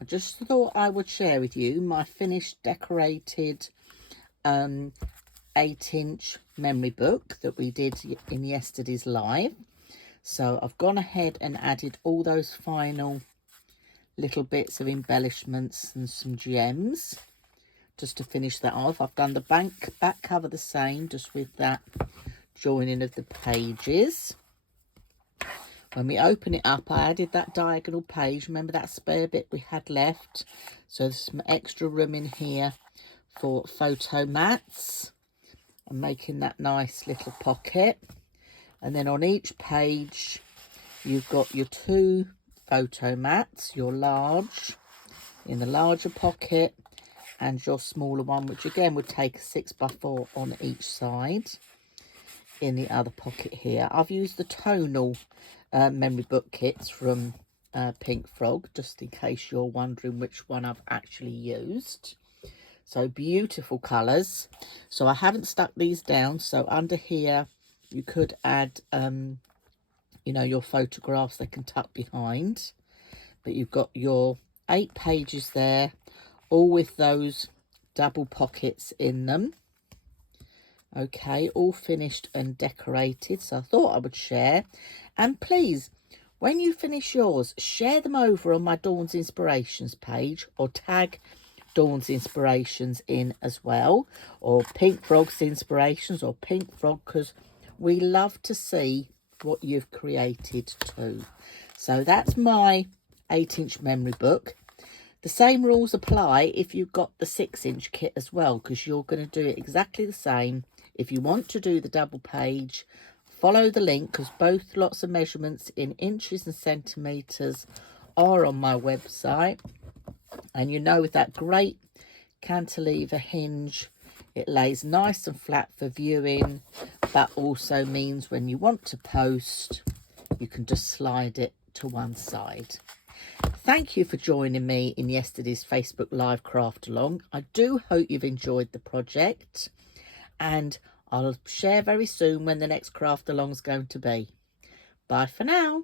I just thought I would share with you my finished decorated 8-inch memory book that we did in yesterday's live. So I've gone ahead and added all those final little bits of embellishments and some gems just to finish that off. I've done the back cover the same, just with that joining of the pages. When we open it up, I added that diagonal page. Remember that spare bit we had left? So there's some extra room in here for photo mats. I'm making that nice little pocket. And then on each page, you've got your 2 photo mats, your large in the larger pocket and your smaller one, which again would take a 6x4 on each side in the other pocket here. I've used the tonal memory book kits from Pink Frog, just in case you're wondering which one I've actually used. So beautiful colours. So I haven't stuck these down, so under here you could add you know, your photographs they can tuck behind, but you've got your 8 pages there, all with those double pockets in them. Okay, all finished and decorated, so I thought I would share. And please, when you finish yours, share them over on my Dawn's Inspirations page, or tag Dawn's Inspirations in as well, or Pink Frog's Inspirations, or Pink Frog, because we love to see what you've created too. So that's my 8-inch memory book. The same rules apply if you've got the 6-inch kit as well, because you're going to do it exactly the same. If you want to do the double page, follow the link, because both lots of measurements in inches and centimetres are on my website. And you know, with that great cantilever hinge, it lays nice and flat for viewing, but also means when you want to post, you can just slide it to one side. Thank you for joining me in yesterday's Facebook Live craft along. I do hope you've enjoyed the project, and I'll share very soon when the next craft along is going to be. Bye for now.